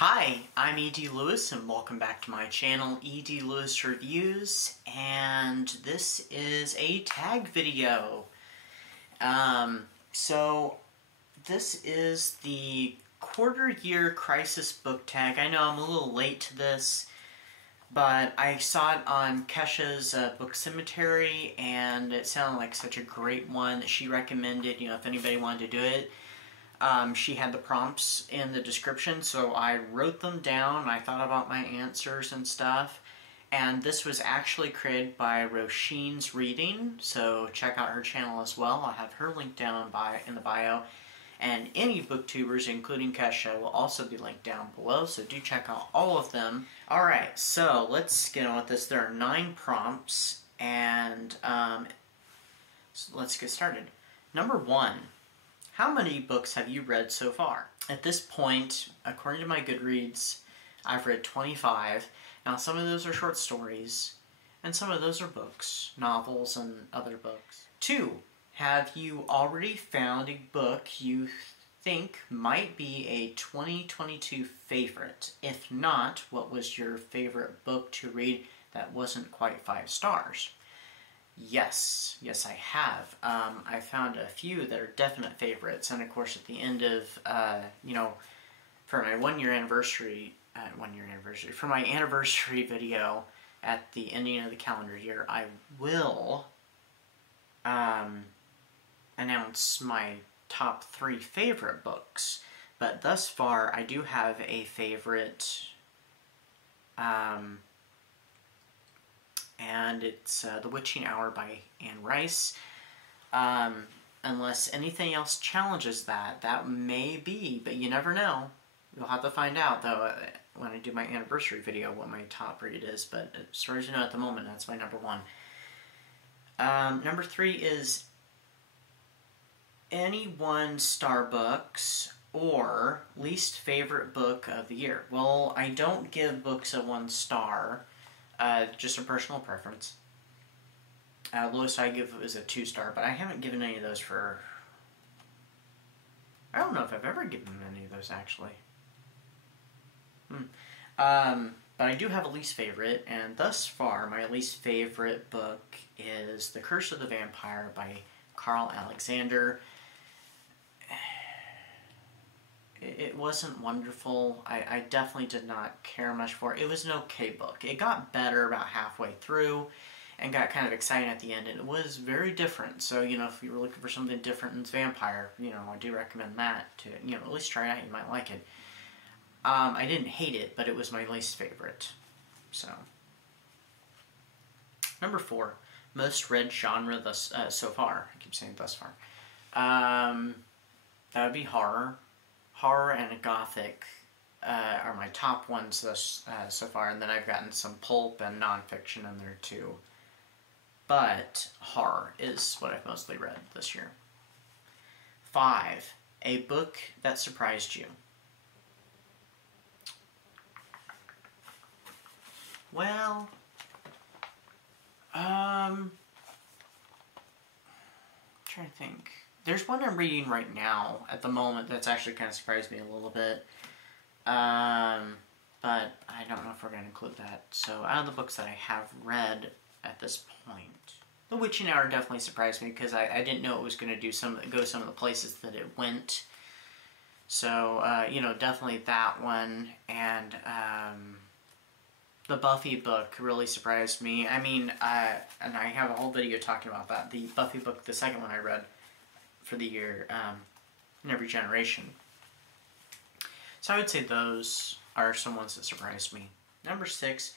Hi, I'm E.D. Lewis and welcome back to my channel, E.D. Lewis Reviews, and this is a tag video. So this is the quarter year crisis book tag. I know I'm a little late to this, but I saw it on Kesha's Book Cemetery and it sounded like such a great one that she recommended, if anybody wanted to do it. She had the prompts in the description, so I wrote them down. I thought about my answers and stuff. And this was actually created by Roshine's Reading, so check out her channel as well. I'll have her linked down in the bio. And any booktubers, including Kesha, will also be linked down below, so do check out all of them. Alright, so let's get on with this. There are 9 prompts, and so let's get started. Number 1. How many books have you read so far? At this point, according to my Goodreads, I've read 25. Now, some of those are short stories, and some of those are books, novels, and other books. 2. Have you already found a book you think might be a 2022 favorite? If not, what was your favorite book to read that wasn't quite 5 stars? Yes, I have. I found a few that are definite favorites, and of course at the end of, for my for my anniversary video at the ending of the calendar year, I will announce my top 3 favorite books. But thus far, I do have a favorite, and it's The Witching Hour by Anne Rice. Unless anything else challenges that, that may be, but you never know. You'll have to find out, though, when I do my anniversary video, what my top read is, but as far as you know at the moment, that's my number 1. Number 3 is any 1-star books or least favorite book of the year. Well, I don't give books a 1 star. Just a personal preference. Lowest I give is a 2-star, but I haven't given any of those for... I don't know if I've ever given any of those, actually. But I do have a least favorite, and thus far, my least favorite book is The Curse of the Vampire by Carl Alexander. It wasn't wonderful. I definitely did not care much for it. It was an okay book. It got better about halfway through and got kind of exciting at the end, and it was very different. So, if you were looking for something different in Vampire, I do recommend that to, at least try it out. You might like it. I didn't hate it, but it was my least favorite. So, number 4, most read genre so far. I keep saying thus far. That would be horror. Horror and Gothic are my top ones so far, and then I've gotten some pulp and nonfiction in there too. But horror is what I've mostly read this year. 5. A book that surprised you. Well, I'm trying to think. There's one I'm reading right now, at the moment, that's actually kind of surprised me a little bit. But I don't know if we're going to include that. So, out of the books that I have read at this point, The Witching Hour definitely surprised me, because I didn't know it was going to go some of the places that it went. So, definitely that one. And, the Buffy book really surprised me. I mean, and I have a whole video talking about that. The Buffy book, the second one I read for the year, in every generation. So I would say those are some ones that surprised me. Number 6,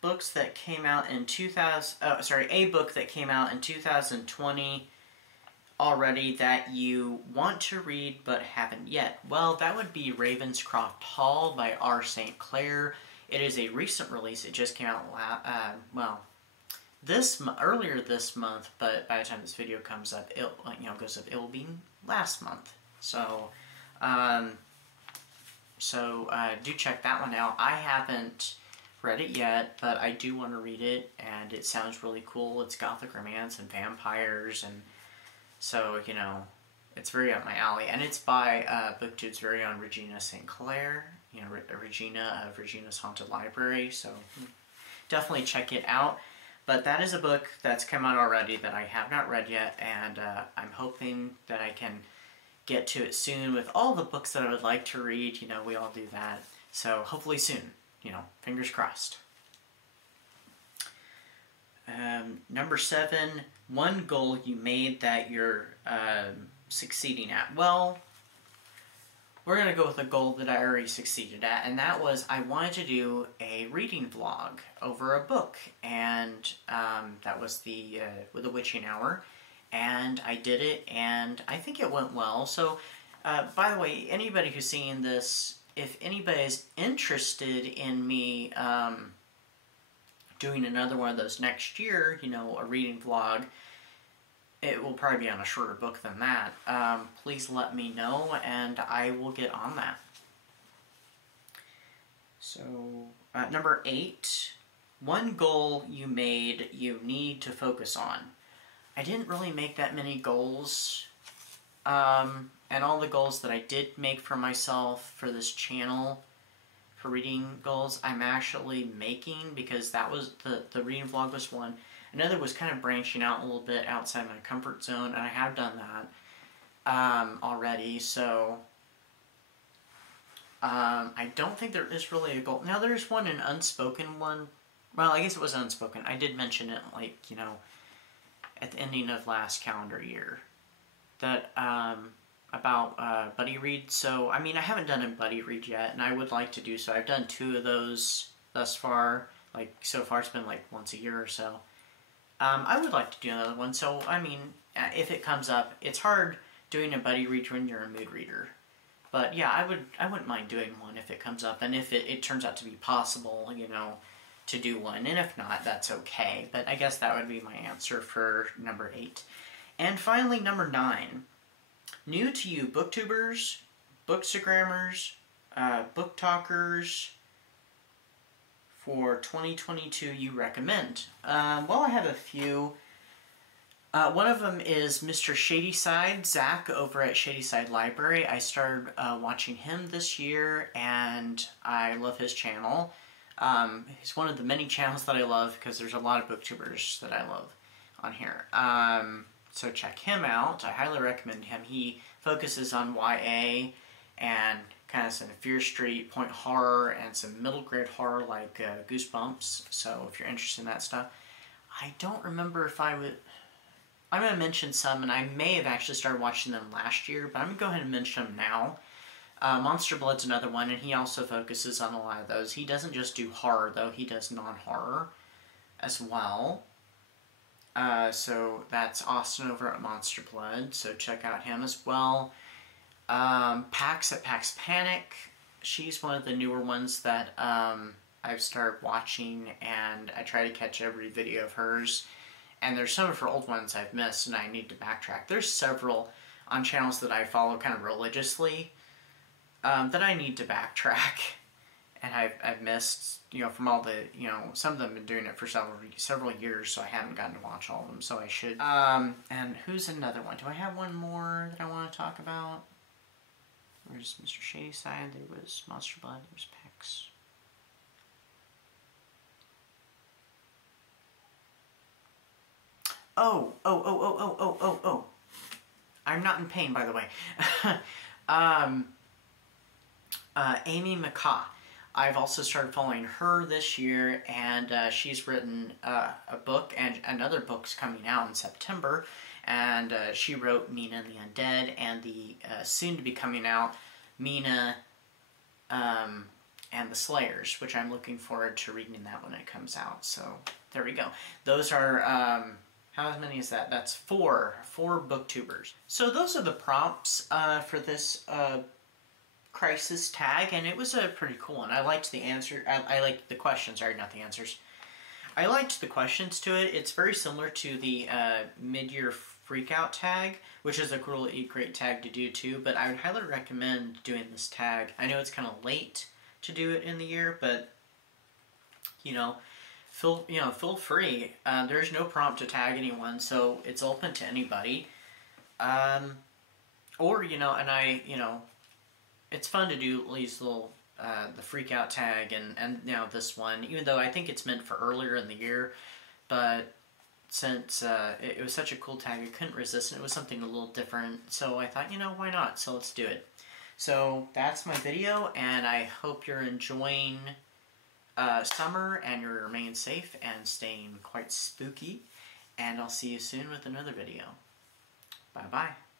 books that came out in a book that came out in 2020 already that you want to read but haven't yet. Well, that would be Ravenscroft Hall by R. St. Clair. It is a recent release. It just came out, earlier this month, but by the time this video comes up, it'll be last month. So, do check that one out. I haven't read it yet, but I do want to read it, and it sounds really cool. It's gothic romance and vampires, and so, it's very up my alley, and it's by BookTube's very own Regina St. Clair, Regina of Regina's Haunted Library, so definitely check it out. But that is a book that's come out already that I have not read yet, and I'm hoping that I can get to it soon with all the books that I would like to read. We all do that. So hopefully soon, fingers crossed. Number 7, one goal you made that you're succeeding at. Well, we're going to go with a goal that I already succeeded at, and that was I wanted to do a reading vlog over a book, and that was with the Witching Hour, and I did it, and I think it went well. So, by the way, anybody who's seeing this, if anybody is interested in me doing another one of those next year, a reading vlog, it will probably be on a shorter book than that. Please let me know, and I will get on that. So, number 8, one goal you made you need to focus on. I didn't really make that many goals, and all the goals that I did make for myself for this channel, for reading goals, I'm actually making, because that was, the reading vlog was one. Another was kind of branching out a little bit outside my comfort zone, and I have done that already, so I don't think there is really a goal. Now, there's an unspoken one. Well, I guess it was unspoken. I did mention it, at the ending of last calendar year, that, about buddy read. So, I haven't done a buddy read yet, and I would like to do so. I've done 2 of those thus far. So far it's been once a year or so. I would like to do another one, so, if it comes up, it's hard doing a buddy read when you're a mood reader. But, yeah, I wouldn't mind doing one if it comes up, and if it turns out to be possible, to do one, and if not, that's okay. But I guess that would be my answer for number 8. And finally, number 9. New to you BookTubers, bookstagramers, booktokers, for 2022 you recommend? Well, I have a few. One of them is Mr. Shadyside, Zach, over at Shadyside Library. I started watching him this year, and I love his channel. He's one of the many channels that I love, because there's a lot of booktubers that I love on here. So check him out. I highly recommend him. He focuses on YA and kind of some Fear Street, point horror, and some middle grade horror like Goosebumps. So if you're interested in that stuff. I don't remember if I'm going to mention some, and I may have actually started watching them last year, but I'm going to go ahead and mention them now. Monster Blood's another one, and he also focuses on a lot of those. He doesn't just do horror, though. He does non-horror as well. So that's Austin over at Monster Blood, so check out him as well. Pax at Pax Panic, she's one of the newer ones that I've started watching, and I try to catch every video of hers. And there's some of her old ones I've missed, and I need to backtrack. There's several on channels that I follow kind of religiously that I need to backtrack. And I've missed, from all the, some of them have been doing it for several years, so I haven't gotten to watch all of them, so I should. And who's another one? Do I have one more that I want to talk about? There's Mr. Shadyside, there was Monster Blood, there was Pex. Oh. I'm not in pain, by the way. Amy McCaw. I've also started following her this year, and she's written a book, and another book's coming out in September, and she wrote Mina and the Undead, and the soon-to-be coming out Mina and the Slayers, which I'm looking forward to reading that when it comes out, so there we go. Those are, how many is that? That's 4 booktubers. So those are the prompts for this crisis tag, and it was a pretty cool one. I liked the answer. I liked the questions. Sorry, not the answers. I liked the questions to it. It's very similar to the mid-year freakout tag, which is a really great tag to do too. But I would highly recommend doing this tag. I know it's kind of late to do it in the year, but feel free. There's no prompt to tag anyone, so it's open to anybody. Or, you know, and it's fun to do these little, the freak out tag and now this one, even though I think it's meant for earlier in the year, but since it was such a cool tag, I couldn't resist, and it was something a little different, so I thought, you know, why not? So let's do it. So that's my video, and I hope you're enjoying summer, and you're remaining safe and staying quite spooky, and I'll see you soon with another video. Bye-bye.